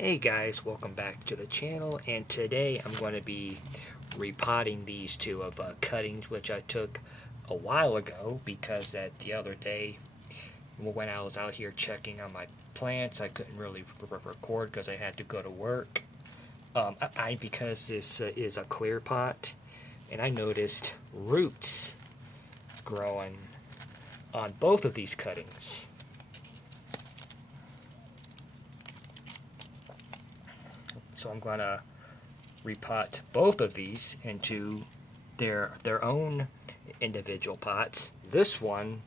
Hey guys, welcome back to the channel, and today I'm going to be repotting these two of cuttings which I took a while ago because the other day when I was out here checking on my plants I couldn't really record because I had to go to work. Because this is a clear pot, and I noticed roots growing on both of these cuttings. So I'm going to repot both of these into their own individual pots. This one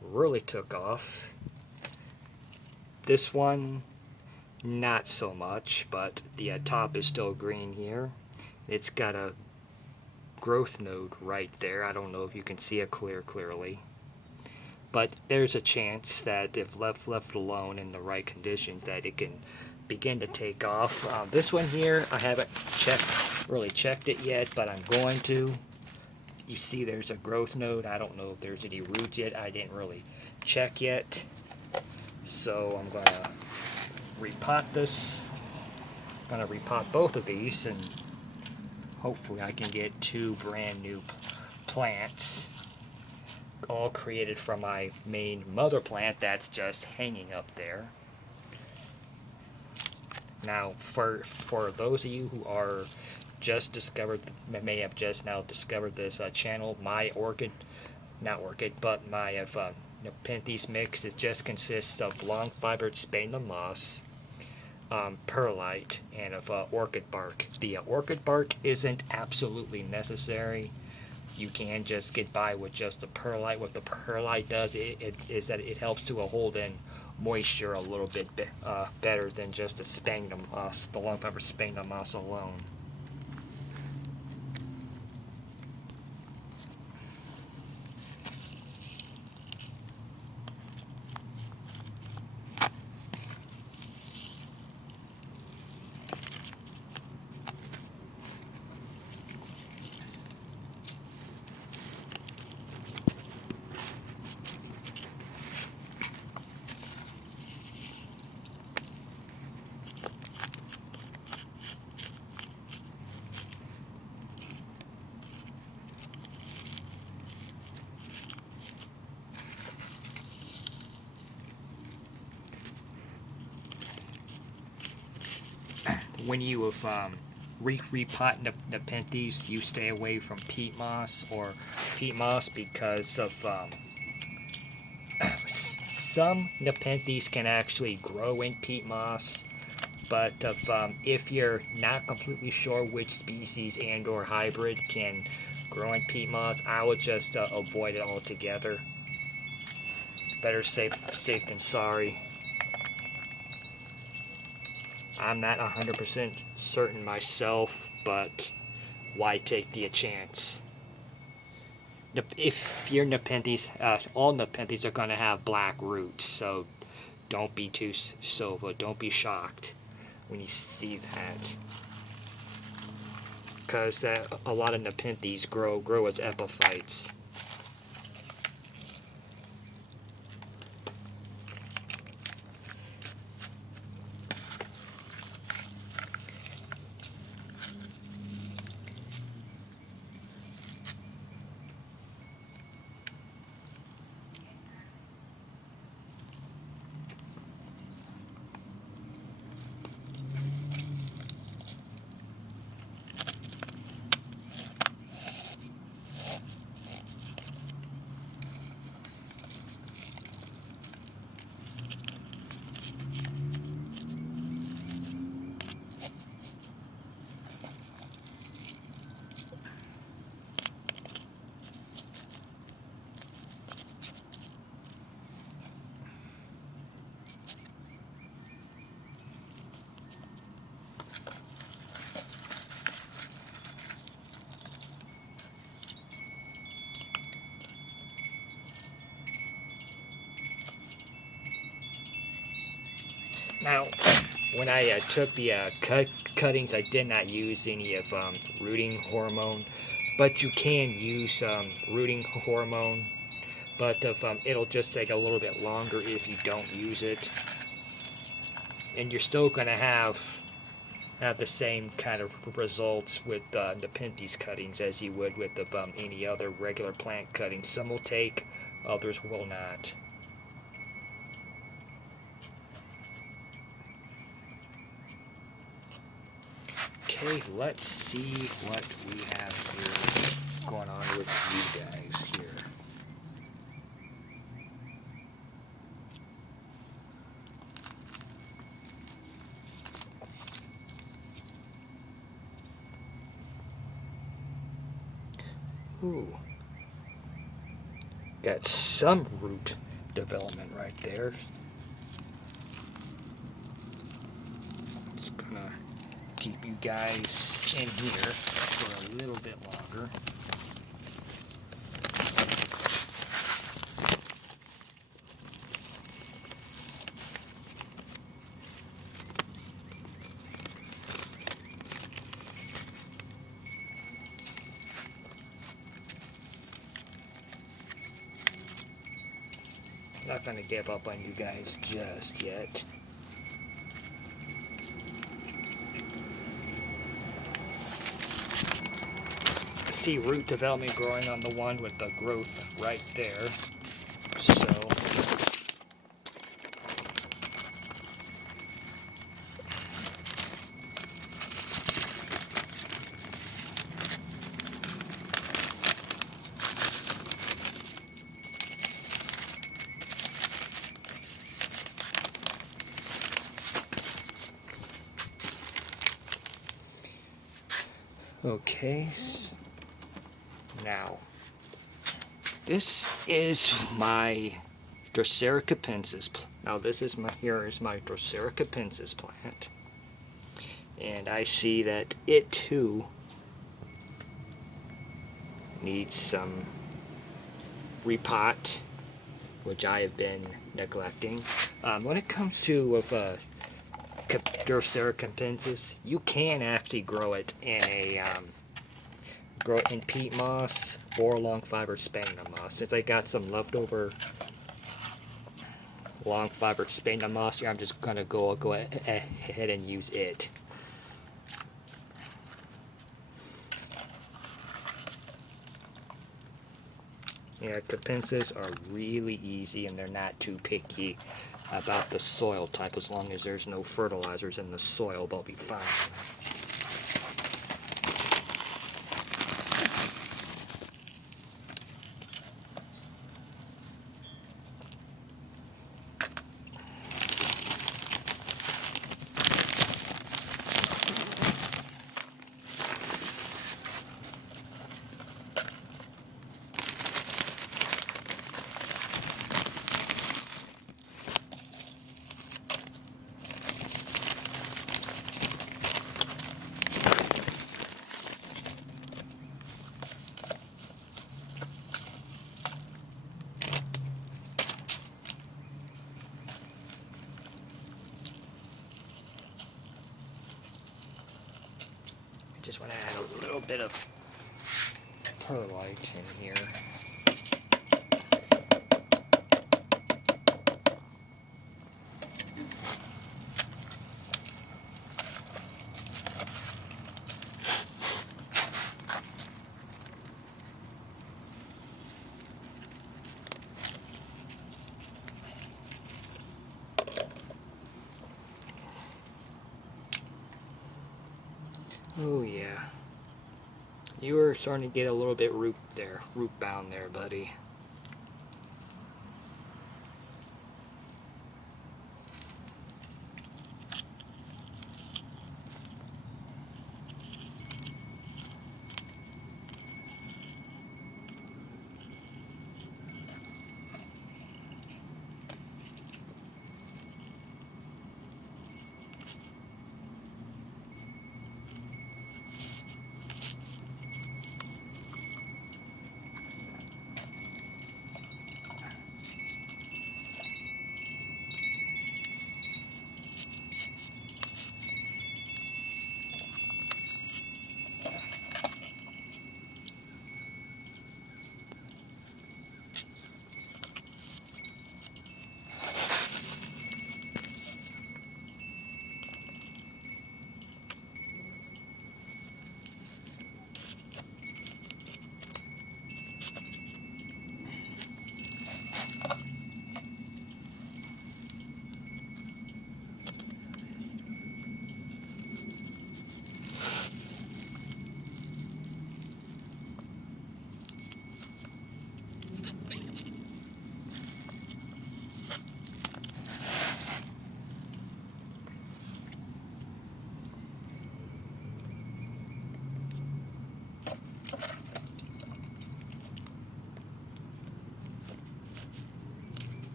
really took off. This one not so much, but the top is still green here. It's got a growth node right there. I don't know if you can see it clearly. But there's a chance that if left alone in the right conditions that it can begin to take off. This one here, I haven't really checked it yet, but I'm going to. You see there's a growth node. I don't know if there's any roots yet. I didn't really check yet. So I'm going to repot this. I'm going to repot both of these, and hopefully I can get two brand new plants, all created from my main mother plant that's just hanging up there. Now, for those of you who are may have just now discovered this channel, my Nepenthes mix, it just consists of long fibered sphagnum moss, perlite, and of orchid bark. The orchid bark isn't absolutely necessary. You can just get by with just the perlite. What the perlite does is that it helps to hold in moisture a little bit better than just the sphagnum moss, the long fiber sphagnum moss alone. When you have repot Nepenthes, you stay away from peat moss because of some Nepenthes can actually grow in peat moss, but if you're not completely sure which species and or hybrid can grow in peat moss, I would just avoid it altogether. Better safe than sorry. I'm not 100% certain myself, but why take the chance? If you're Nepenthes, all Nepenthes are going to have black roots, so don't be don't be shocked when you see that. Because a lot of Nepenthes grow as epiphytes. Now, when I took the cuttings, I did not use any of rooting hormone, but you can use rooting hormone, but it'll just take a little bit longer if you don't use it. And you're still going to have the same kind of results with Nepenthes cuttings as you would with any other regular plant cuttings. Some will take, others will not. Okay, let's see what we have here going on with you guys here. Ooh. Got some root development right there. Just gonna keep you guys in here for a little bit longer. Not gonna give up on you guys just yet. See root development growing on the one with the growth right there. So okay, now this is my Drosera capensis. Now here is my Drosera capensis plant, and I see that it too needs some repot, which I have been neglecting. When it comes to Drosera capensis, you can actually grow it in peat moss or long fiber sphagnum moss. Since I got some leftover long fiber sphagnum moss here, I'm just gonna go ahead and use it. Yeah, capensis are really easy and they're not too picky about the soil type. As long as there's no fertilizers in the soil, they'll be fine. Just want to add a little bit of perlite in here. Oh yeah. You were starting to get a little bit root bound there, buddy.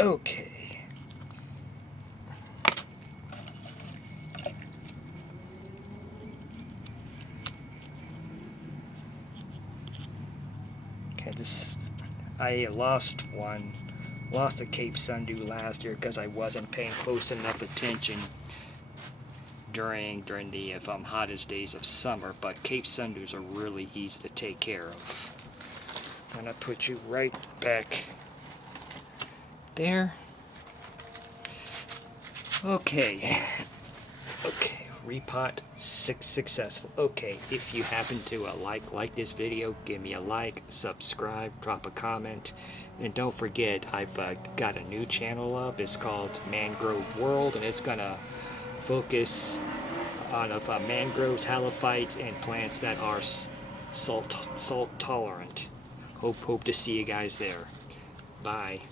Okay. Okay, I lost a Cape Sundew last year because I wasn't paying close enough attention during the hottest days of summer, but Cape Sundews are really easy to take care of. I'm gonna put you right back there. Okay. Okay, repot successful. Okay, if you happen to like this video, give me a like, subscribe, drop a comment, and don't forget I've got a new channel up. It's called Mangrove World, and it's gonna focus on mangroves, halophytes, and plants that are salt tolerant. Hope to see you guys there. Bye.